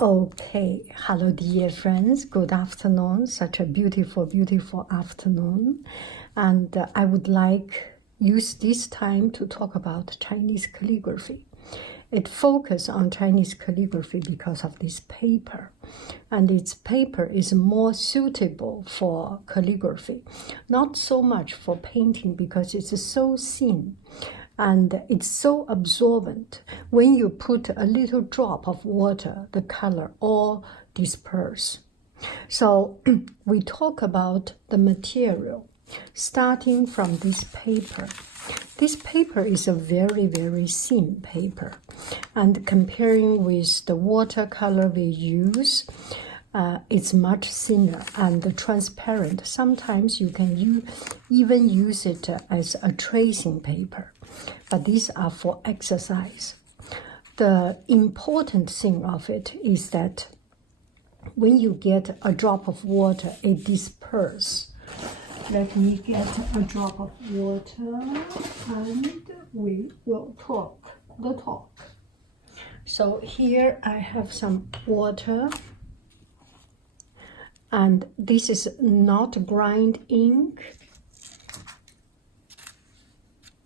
Okay, hello dear friends, good afternoon, such a beautiful, beautiful afternoon. And I would like use this time to talk about Chinese calligraphy. It focuses on Chinese calligraphy because of this paper. And its paper is more suitable for calligraphy, not so much for painting because it's so thin. And it's so absorbent. When you put a little drop of water, the color all disperse. So we talk about the material, starting from this paper. This paper is a very, very thin paper. And comparing with the watercolor we use, it's much thinner and transparent. Sometimes you can even use it as a tracing paper. But these are for exercise. The important thing of it is that when you get a drop of water, it disperses. Let me get a drop of water and we will talk the talk. So here I have some water. And this is not grind ink.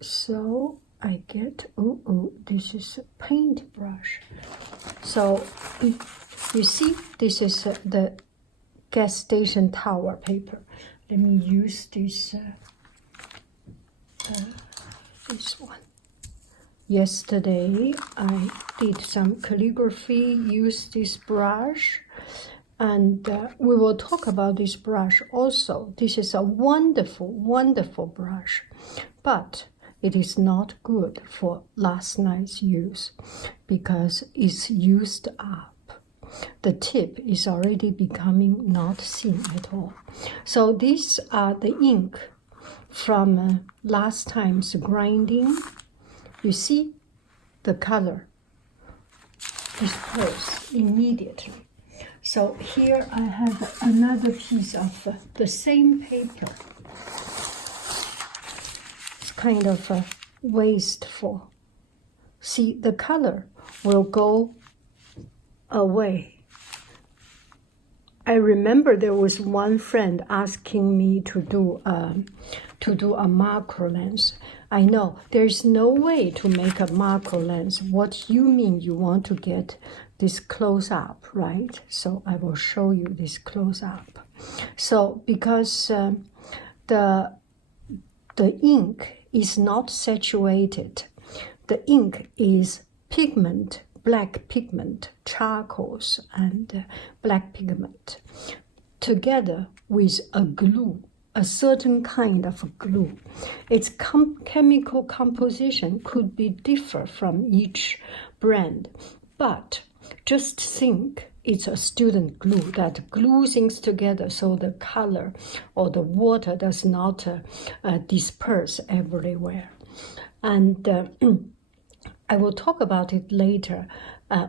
So I get, this is a paintbrush. So you see, this is the gas station tower paper. Let me use this one. Yesterday I did some calligraphy, used this brush. And we will talk about this brush also. This is a wonderful, wonderful brush. But it is not good for last night's use because it's used up. The tip is already becoming not thin at all. So these are the ink from last time's grinding. You see the color disperses immediately. So here I have another piece of the same paper. It's kind of wasteful. See, the color will go away. I remember there was one friend asking me to do a macro lens. I know there's no way to make a macro lens. What you mean you want to get this close up, right? So I will show you this close up. So because the ink is not saturated, the ink is pigment, black pigment, charcoals and black pigment, together with a glue, a certain kind of glue. Its chemical composition could be different from each brand, but just think it's a student glue that glues things together so the color or the water does not disperse everywhere. And I will talk about it later,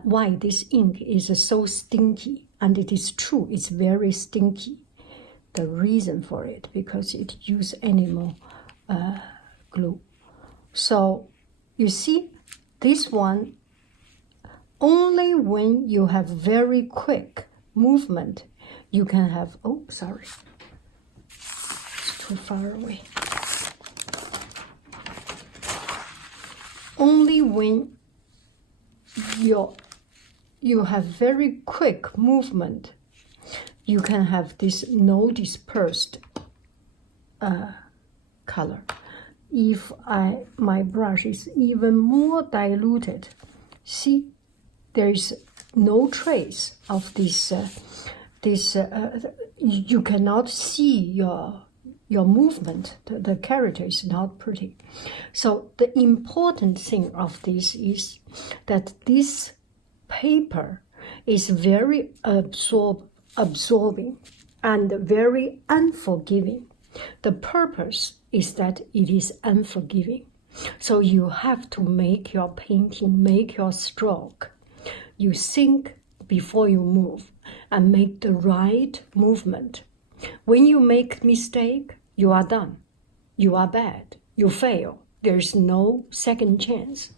why this ink is so stinky. And it is true, it's very stinky. The reason for it, because it uses animal glue. So you see, this one, only when you have very quick movement, you can have, it's too far away. Only when you have very quick movement, you can have this no dispersed color. If my brush is even more diluted, see, there is no trace of this. You cannot see your movement. The character is not pretty. So the important thing of this is that this paper is very absorbing and very unforgiving. The purpose is that it is unforgiving. So you have to make your painting, make your stroke. You think before you move and make the right movement. When you make mistake, you are done. You are bad. You fail. There's no second chance.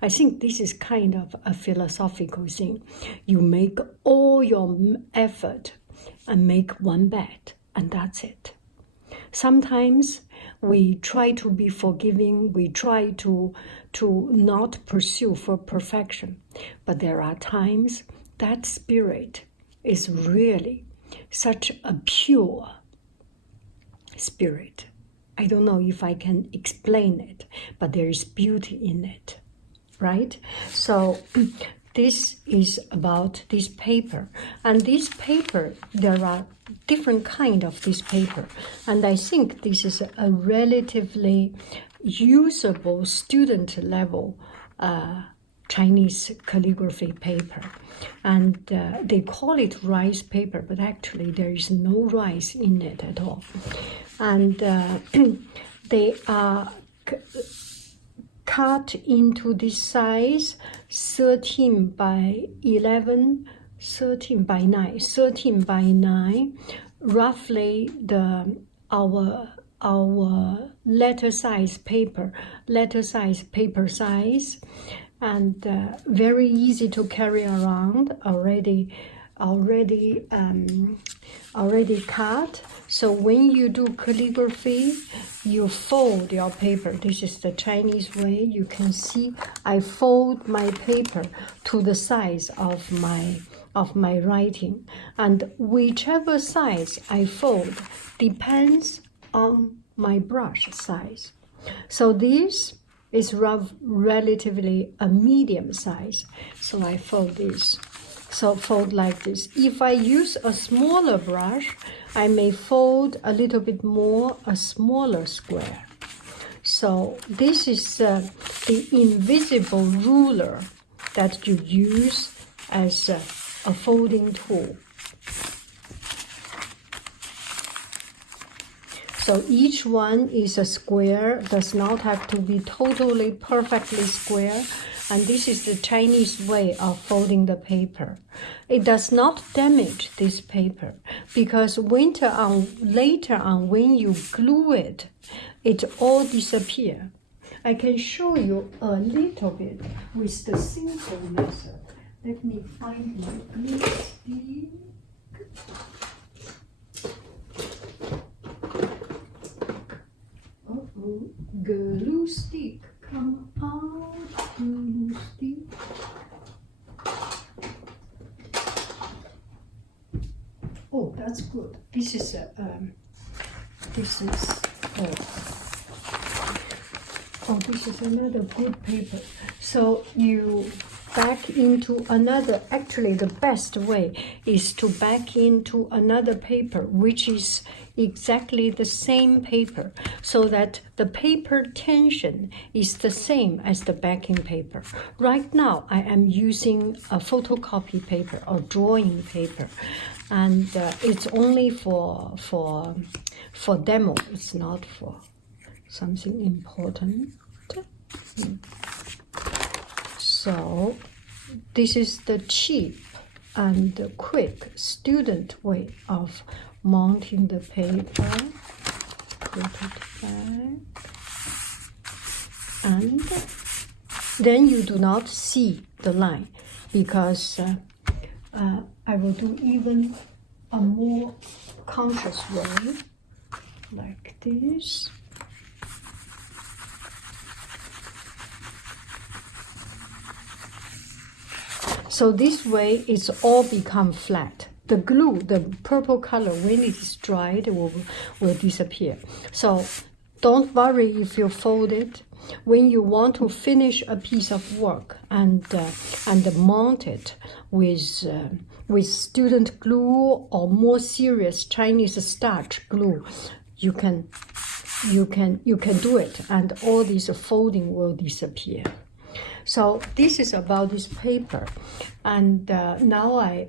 I think this is kind of a philosophical thing. You make all your effort and make one bet, and that's it. Sometimes we try to be forgiving, we try to not pursue for perfection, but there are times that spirit is really such a pure spirit. I don't know if I can explain it, but there is beauty in it, right? So this is about this paper. And this paper, there are different kind of this paper. And I think this is a relatively usable student level Chinese calligraphy paper. And they call it rice paper, but actually there is no rice in it at all. And they are cut into this size 13 by 11, 13 by 9, 13 by 9, roughly our letter size paper size, and very easy to carry around, already cut. So when you do calligraphy, you fold your paper. This is the Chinese way. You can see I fold my paper to the size of my writing, and whichever size I fold depends on my brush size. So this is relatively a medium size. So I fold this. So fold like this. If I use a smaller brush, I may fold a little bit more, a smaller square. So this is the invisible ruler that you use as a folding tool. So each one is a square, does not have to be totally perfectly square. And this is the Chinese way of folding the paper. It does not damage this paper because later on when you glue it, it all disappears. I can show you a little bit with the simple method. Let me find my glue stick. Glue stick, come out, glue stick. Oh, that's good. This is another good paper. So you back into another, actually the best way is to back into another paper, which is exactly the same paper, so that the paper tension is the same as the backing paper. Right now, I am using a photocopy paper or drawing paper, and it's only for demo. It's not for something important. So this is the cheap and quick student way of mounting the paper. Put it back. And then you do not see the line, because I will do even a more conscious way, like this. So this way it's all become flat. The glue, the purple color, when it is dried, will disappear. So don't worry if you fold it. When you want to finish a piece of work and mount it with student glue or more serious Chinese starch glue, you can do it, and all this folding will disappear. So this is about this paper, and now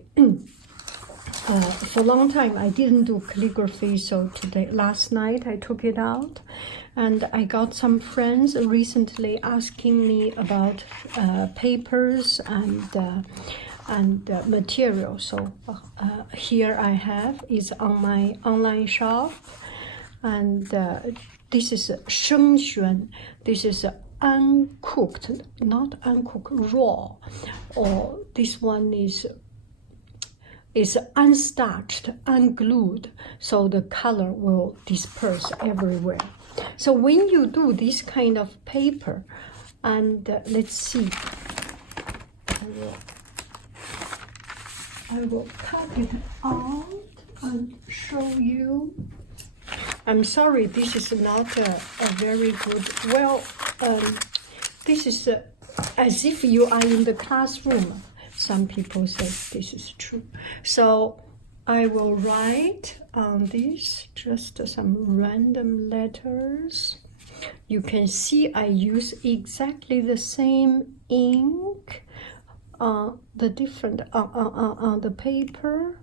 for a long time I didn't do calligraphy, so last night I took it out, and I got some friends recently asking me about papers and material. So here I have, is on my online shop, and this is Shengxuan. This is uncooked, not uncooked, raw, or this one is unstarched, unglued, so the color will disperse everywhere. So when you do this kind of paper, and let's see, I will cut it out and show you. I'm sorry, this is not a very good, well, this is as if you are in the classroom. Some people say this is true. So I will write on this just some random letters. You can see I use exactly the same ink, the different on the paper.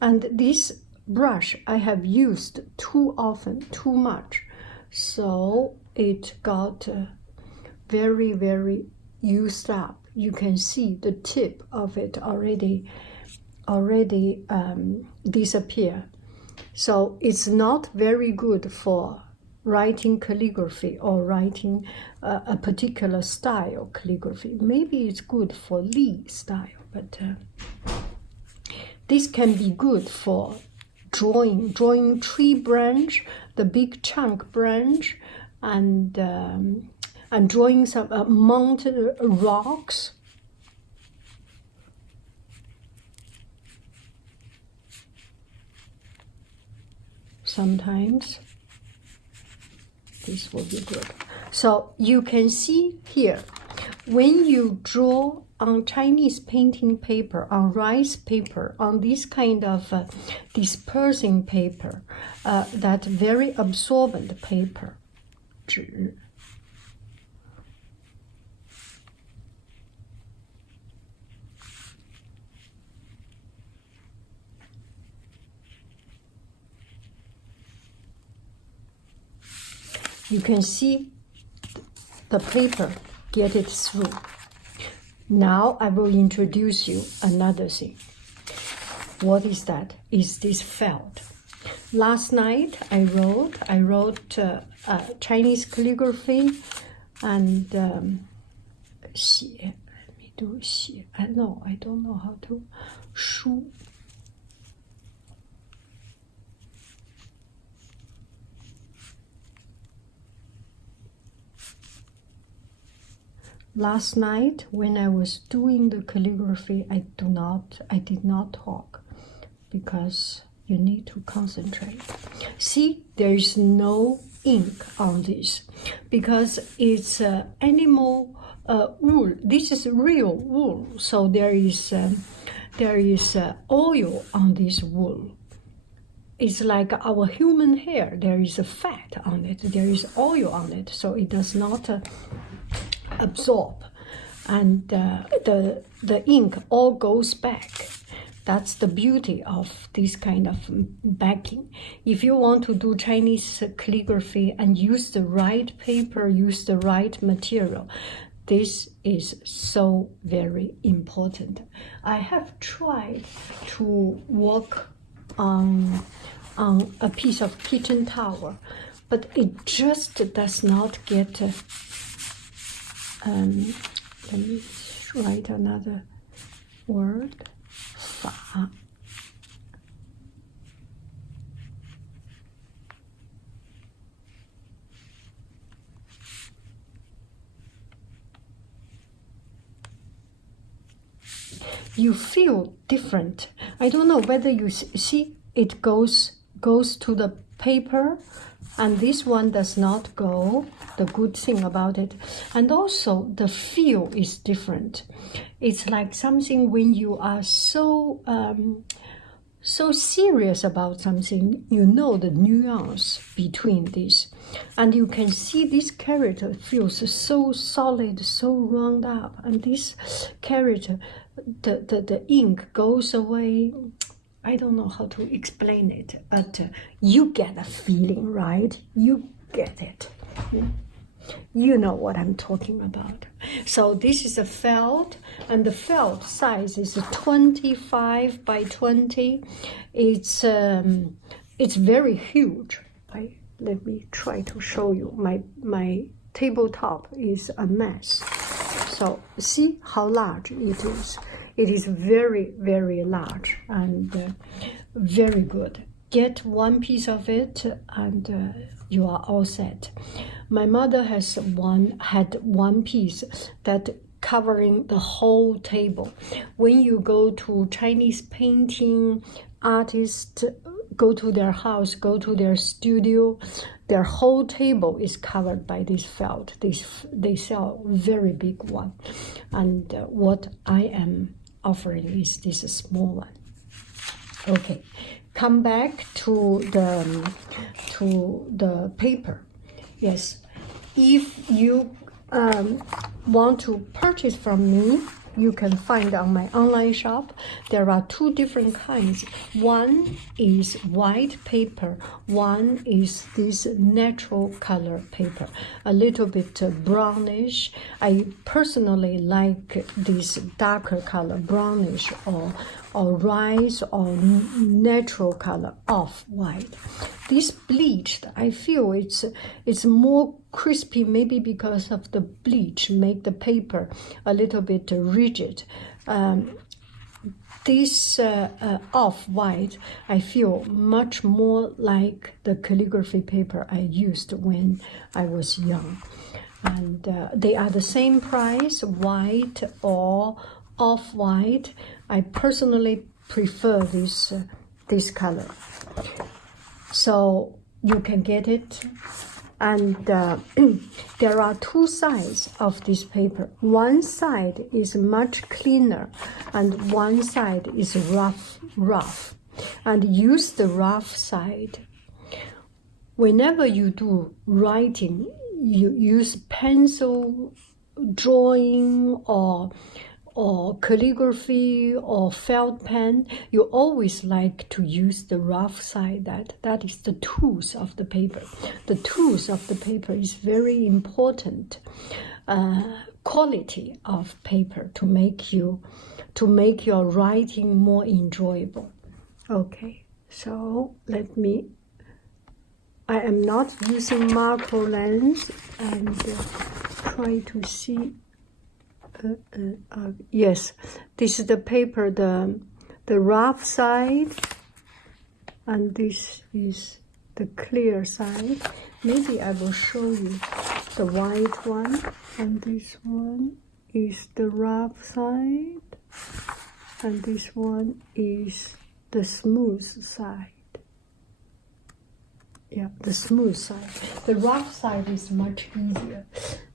And this brush I have used too often, too much. So it got very, very used up. You can see the tip of it already disappear. So it's not very good for writing calligraphy or writing a particular style calligraphy. Maybe it's good for Li style, but this can be good for drawing tree branch, the big chunk branch, and drawing some mountain rocks. Sometimes this will be good. So you can see here, when you draw on Chinese painting paper, on rice paper, on this kind of dispersing paper, that very absorbent paper, 纸. You can see the paper get it through. Now I will introduce you another thing. What is that? Is this felt? Last night I wrote Chinese calligraphy and 写. Let me do 写. I don't know how to 书. Last night, when I was doing the calligraphy, I did not talk because you need to concentrate. See, there is no ink on this because it's animal wool. This is real wool, so there is oil on this wool. It's like our human hair. There is a fat on it. There is oil on it, so it does not absorb, and the ink all goes back. That's the beauty of this kind of backing. If you want to do Chinese calligraphy and use the right paper, use the right material, this is so very important. I have tried to work on a piece of kitchen towel, but it just does not get let me write another word. 法. You feel different. I don't know whether you see it goes to the paper, and this one does not go. The good thing about it, and also the feel is different. It's like something when you are so serious about something, you know the nuance between this, and you can see this character feels so solid, so round up, and this character, the ink goes away. I don't know how to explain it, but you get a feeling, right? You get it. You know what I'm talking about. So this is a felt, and the felt size is 25 by 20. It's very huge. Let me try to show you my tabletop is a mess. So see how large it is. It is very, very large and very good. Get one piece of it and you are all set. My mother had one piece that covering the whole table. When you go to Chinese painting artists, go to their house, go to their studio, their whole table is covered by this felt. They sell very big one. And what I am offering is this small one. Okay, come back to the paper. Yes, if you want to purchase from me, you can find on my online shop. There are two different kinds. One is white paper. One is this natural color paper, a little bit brownish. I personally like this darker color, brownish or rice or natural color, off-white. This bleached, I feel it's more crispy, maybe because of the bleach make the paper a little bit rigid. This off-white, I feel much more like the calligraphy paper I used when I was young. And they are the same price, white or off-white. I personally prefer this color. So you can get it. And there are two sides of this paper. One side is much cleaner and one side is rough. And use the rough side. Whenever you do writing, you use pencil, drawing, or calligraphy or felt pen, you always like to use the rough side. That is the tools of the paper. The tools of the paper is very important quality of paper to make your writing more enjoyable. Okay, so I am not using macro lens and try to see. Yes, this is the paper, the rough side, and this is the clear side. Maybe I will show you the white one, and this one is the rough side, and this one is the smooth side. Yeah, the smooth side. The rough side is much easier.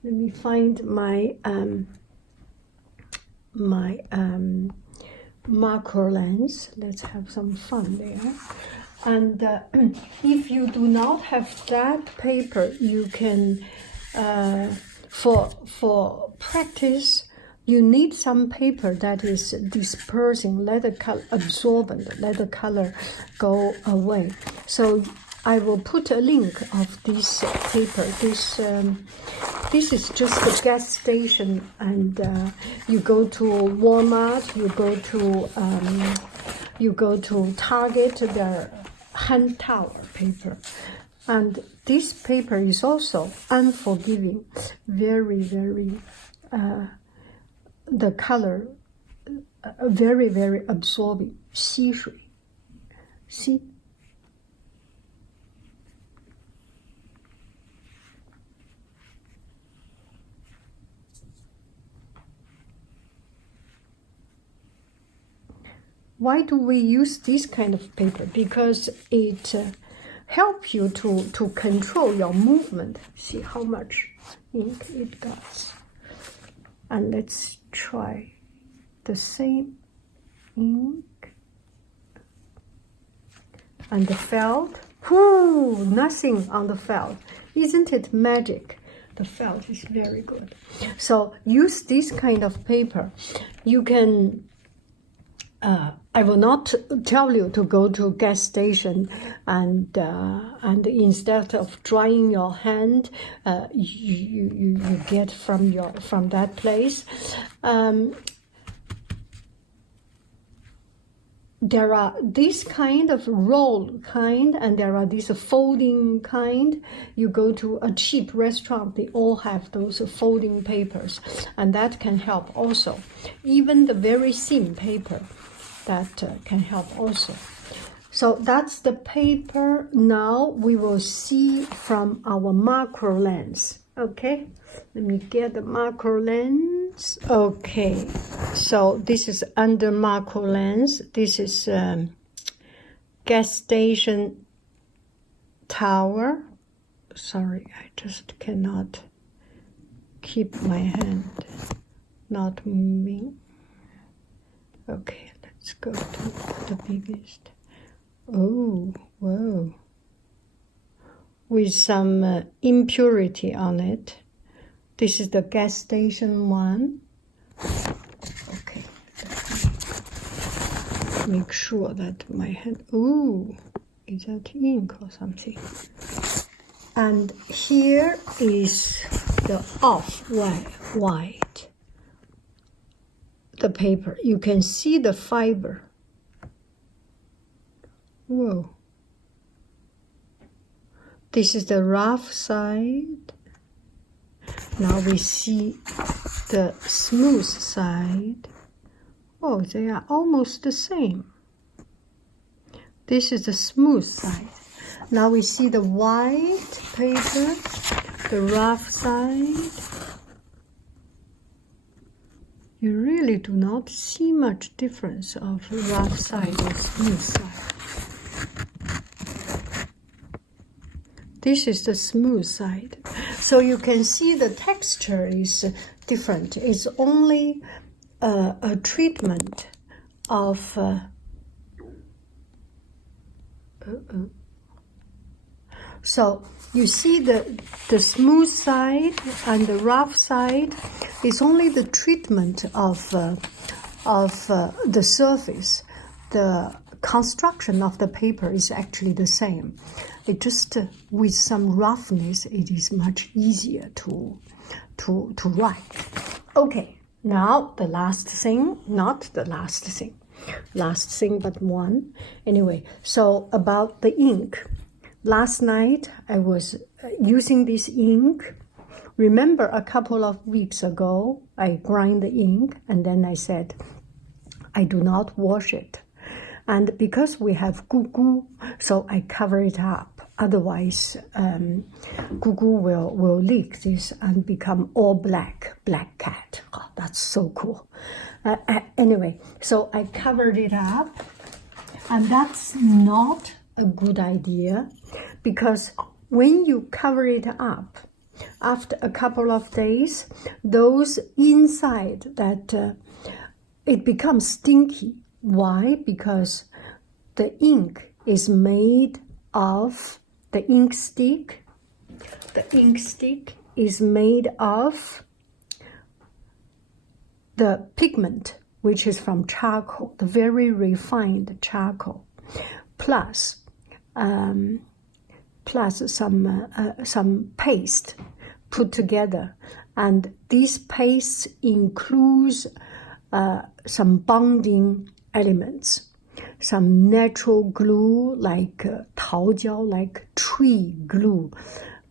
Let me find my macro lens. Let's have some fun there. And if you do not have that paper, you can for practice you need some paper that is dispersing, let the color absorbent, let the color go away. So I will put a link of this paper. This is just a gas station, and you go to Walmart, you go to Target, their hand towel paper, and this paper is also unforgiving, very, very. The color very, very absorbing, 吸水, see. Why do we use this kind of paper? Because it helps you to control your movement. See how much ink it got. And let's try the same ink. And the felt. Whoo! Nothing on the felt. Isn't it magic? The felt is very good. So use this kind of paper. You can I will not tell you to go to a gas station and instead of drying your hand, you get from that place. there are this kind of roll kind, and there are this folding kind. You go to a cheap restaurant, they all have those folding papers, and that can help also. Even the very thin paper, that can help also. So that's the paper. Now we will see from our macro lens. Okay, let me get the macro lens. Okay, so this is under macro lens. This is gas station tower. Sorry, I just cannot keep my hand not moving. Okay, let's go to the biggest. Oh, whoa. With some impurity on it. This is the gas station one. Okay. Make sure that my hand, ooh, is that ink or something? And here is the off-white, the paper. You can see the fiber. Whoa. This is the rough side. Now we see the smooth side. Oh, they are almost the same. This is the smooth side. Now we see the white paper, the rough side. You really do not see much difference of rough side or smooth side. This is the smooth side. So you can see the texture is different. It's only a treatment of so you see the smooth side and the rough side is only the treatment of the surface. The construction of the paper is actually the same. It just with some roughness, it is much easier to write. Okay, now the last thing, not the last thing but one. Anyway, so about the ink. Last night I was using this ink. Remember a couple of weeks ago, I grind the ink and then I said, I do not wash it. And because we have goo, so I cover it up. Otherwise, goo will leak this and become all black cat. Oh, that's so cool. Anyway, so I covered it up. And that's not a good idea, because when you cover it up, after a couple of days, those inside that it becomes stinky. Why? Because the ink is made of the ink stick. The ink stick is made of the pigment, which is from charcoal, the very refined charcoal, plus some paste put together. And this paste includes some bonding elements, some natural glue like 桃胶, like tree glue.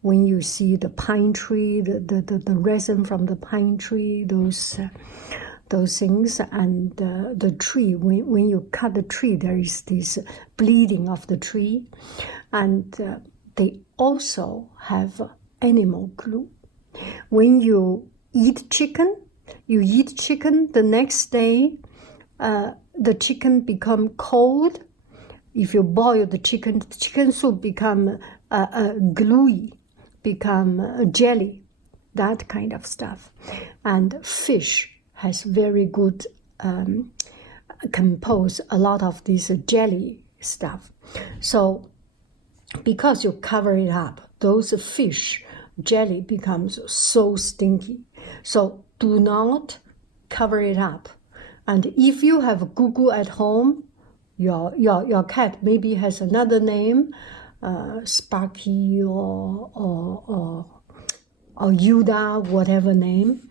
When you see the pine tree, the resin from the pine tree, those things, and the tree, when you cut the tree, there is this bleeding of the tree. And they also have animal glue. When you eat chicken, the next day, the chicken become cold. If you boil the chicken soup become gluey, become jelly, that kind of stuff. And fish has very good compose a lot of this jelly stuff. So because you cover it up, those fish jelly becomes so stinky. So do not cover it up. And if you have goo at home, your cat maybe has another name, Sparky or Yuda, whatever name.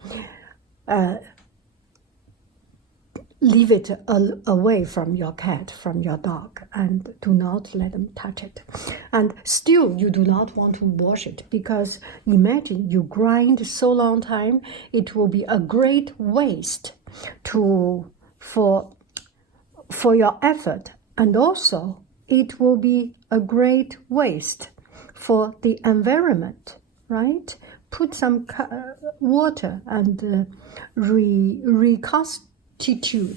leave it away from your cat, from your dog, and do not let them touch it. And still, you do not want to wash it, because imagine you grind so long time, it will be a great waste for your effort, and also it will be a great waste for the environment, right? Put some water and reconstitute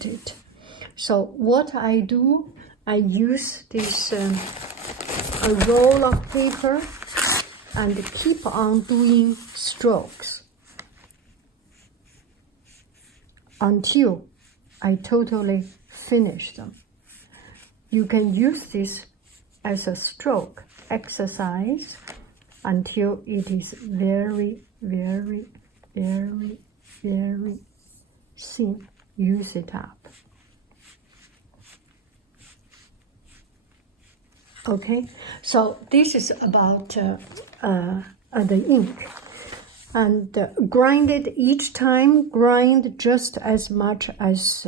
it. So what I do, I use this a roll of paper and keep on doing strokes until I totally finish them. You can use this as a stroke exercise until it is very, very, very, very thin. Use it up. Okay, so this is about the ink. And grind it each time. Grind just as much as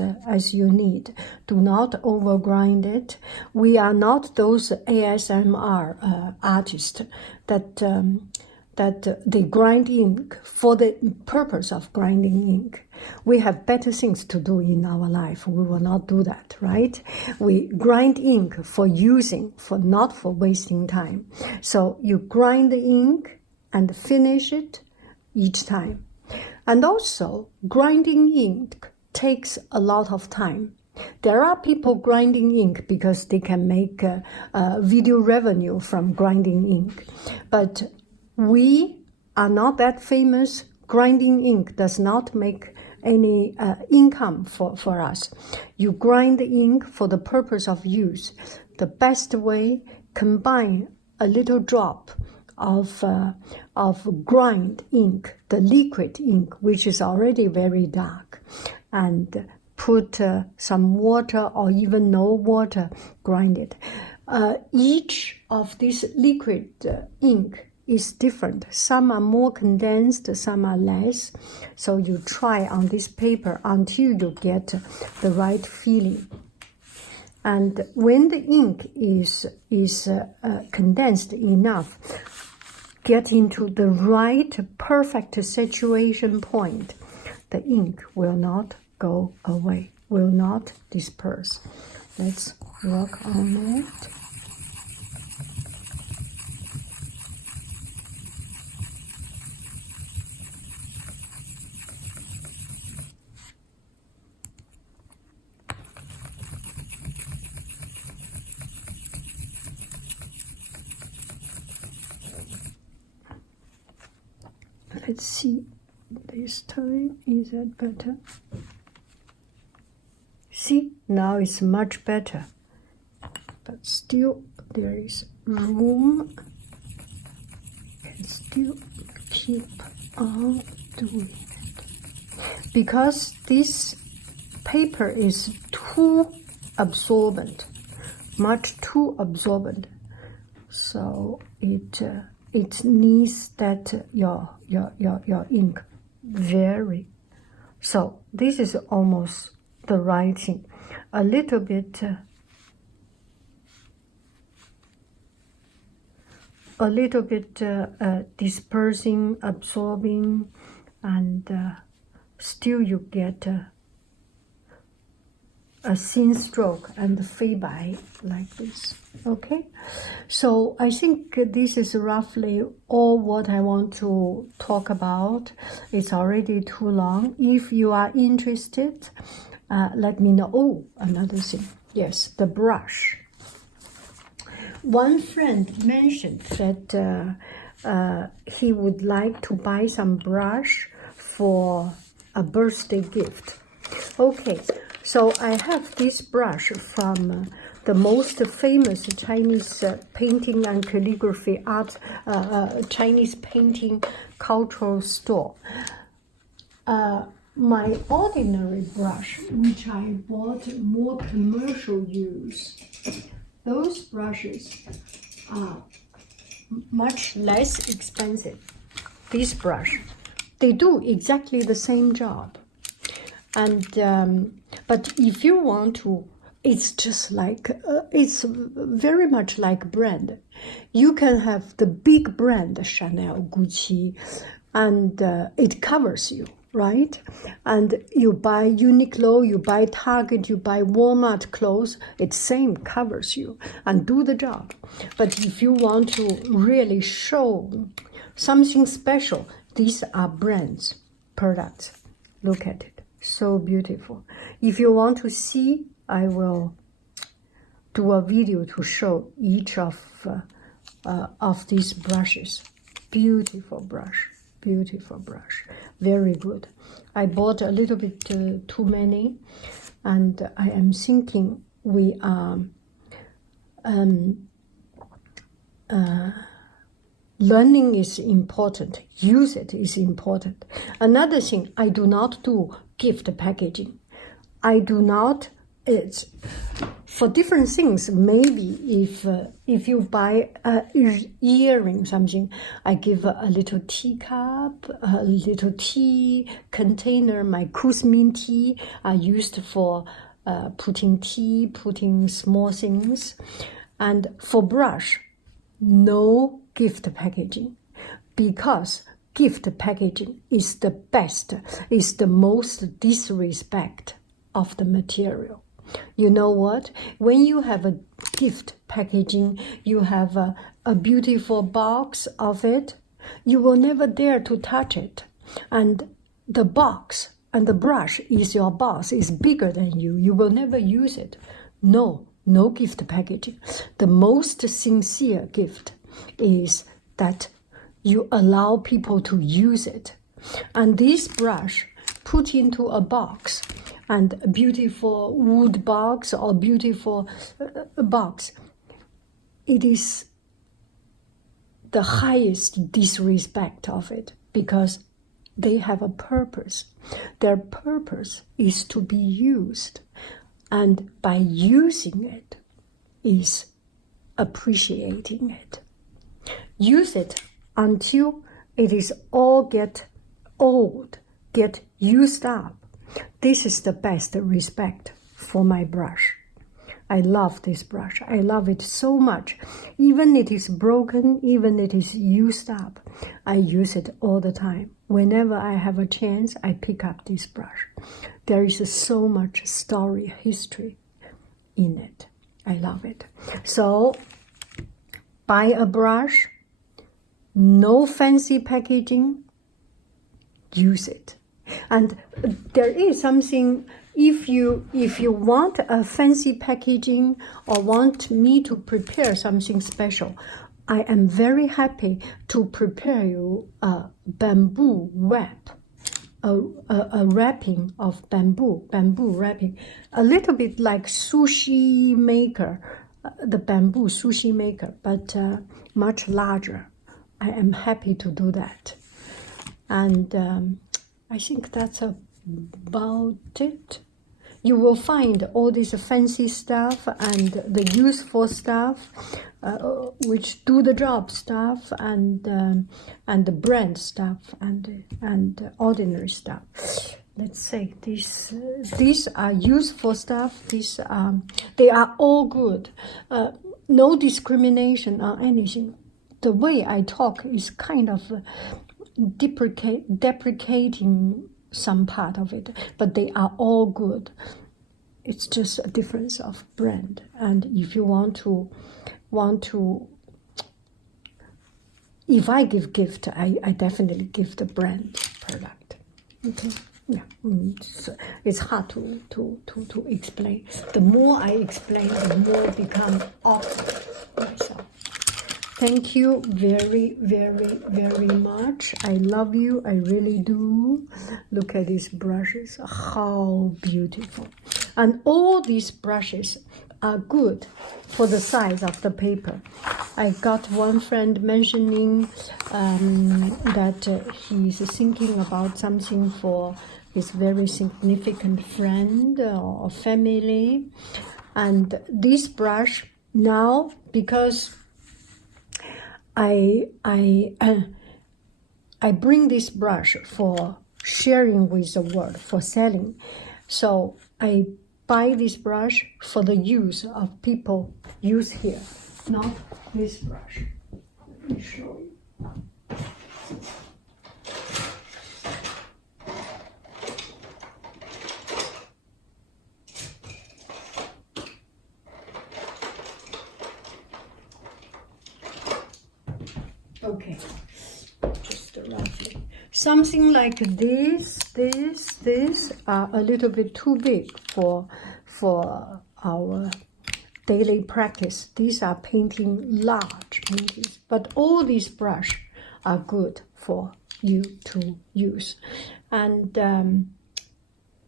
you need. Do not over grind it. We are not those ASMR artists that they grind ink for the purpose of grinding ink. We have better things to do in our life. We will not do that, right? We grind ink for using, not for wasting time. So you grind the ink and finish it each time. And also, grinding ink takes a lot of time. There are people grinding ink because they can make video revenue from grinding ink. But we are not that famous. Grinding ink does not make any income for us. You grind the ink for the purpose of use. The best way, combine a little drop of grind ink, the liquid ink, which is already very dark, and put some water or even no water, grind it. Each of these liquid ink is different. Some are more condensed, some are less. So you try on this paper until you get the right feeling. And when the ink is condensed enough, get into the right perfect saturation point, the ink will not go away, will not disperse. Let's work on it. Let's see, this time, is that better? See, now it's much better. But still, there is room. And still keep on doing it. Because this paper is too absorbent, much too absorbent. So it needs that your ink vary. So this is almost the right thing. A little bit dispersing, absorbing, and still you get a thin stroke and fade by like this. Okay, so I think this is roughly all what I want to talk about. It's already too long. If you are interested, let me know. Oh, another thing. Yes, the brush. One friend mentioned that he would like to buy some brush for a birthday gift. Okay, so I have this brush from the most famous Chinese painting and calligraphy art, Chinese painting cultural store. My ordinary brush, which I bought more commercial use, those brushes are much less expensive. This brush, they do exactly the same job. And but if you want to, it's just like it's very much like brand. You can have the big brand Chanel, Gucci, and it covers you, right? And you buy Uniqlo, you buy Target, you buy Walmart clothes, it same covers you and do the job. But if you want to really show something special, these are brands, products. Look at it, so beautiful. If you want to see, I will do a video to show each of these brushes. Beautiful brush, very good. I bought a little bit too many, and I am thinking we are learning is important. Use it is important. Another thing, I do not do gift packaging. I do not. It's for different things. Maybe if you buy earring something, I give a little teacup, a little tea container. My Kuzmin tea are used for putting tea, putting small things. And for brush, no gift packaging, because gift packaging is the best, is the most disrespect of the material. You know what? When you have a gift packaging, you have a beautiful box of it, you will never dare to touch it. And the box and the brush is your boss, is bigger than you. You will never use it. No gift packaging. The most sincere gift is that you allow people to use it. And this brush put into a box, and a beautiful wood box or beautiful box, it is the highest disrespect of it, because they have a purpose. Their purpose is to be used, and by using it is appreciating it. Use it until it is all get old, get used up. This is the best respect for my brush. I love this brush. I love it so much. Even it is broken, even it is used up, I use it all the time. Whenever I have a chance, I pick up this brush. There is so much story, history in it. I love it. So, buy a brush, no fancy packaging, use it. And there is something, if you want a fancy packaging or want me to prepare something special, I am very happy to prepare you a bamboo wrap, a wrapping of bamboo wrapping, a little bit like sushi maker, the bamboo sushi maker, but much larger. I am happy to do that. And I think that's about it. You will find all this fancy stuff and the useful stuff, which do the job stuff, and the brand stuff, and ordinary stuff. Let's say these are useful stuff. They are all good. No discrimination on anything. The way I talk is kind of deprecating some part of it, but they are all good. It's just a difference of brand. And if you want to, if I give gift, I definitely give the brand product. Okay, yeah, it's hard to explain. The more I explain, the more become awkward myself. Thank you very, very, very much. I love you. I really do. Look at these brushes. How beautiful. And all these brushes are good for the size of the paper. I got one friend mentioning that he's thinking about something for his very significant friend or family. And this brush now, because I bring this brush for sharing with the world, for selling. So I buy this brush for the use of people use here, not this brush. Let me show you. Okay, just roughly. Something like this are a little bit too big for our daily practice. These are painting large paintings, but all these brushes are good for you to use. And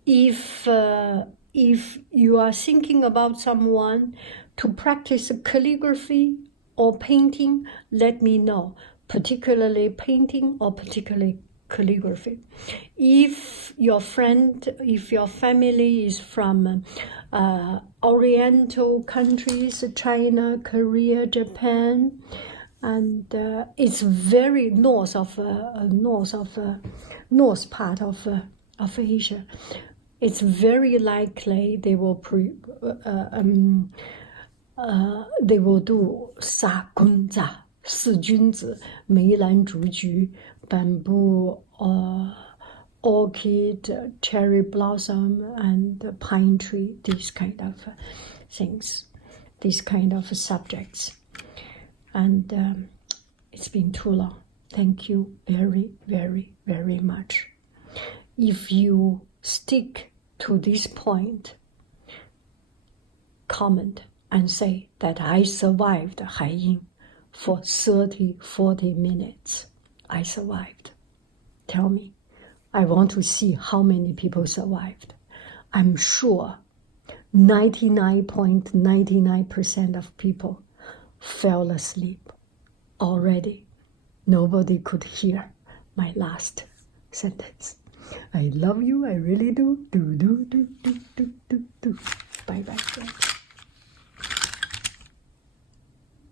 if you are thinking about someone to practice calligraphy or painting, let me know, particularly painting or particularly calligraphy. If your friend, if your family is from Oriental countries, China, Korea, Japan, and it's very north part of Asia, it's very likely they will they will do 杀公炸四君子梅兰竹菊 bamboo orchid, cherry blossom, and pine tree, these kind of things, these kind of subjects. And it's been too long. Thank you very, very, very much. If you stick to this point, comment and say that I survived Haiyin for 30-40 minutes. I survived. Tell me. I want to see how many people survived. I'm sure 99.99% of people fell asleep already. Nobody could hear my last sentence. I love you, I really do. Do. Bye bye, friends.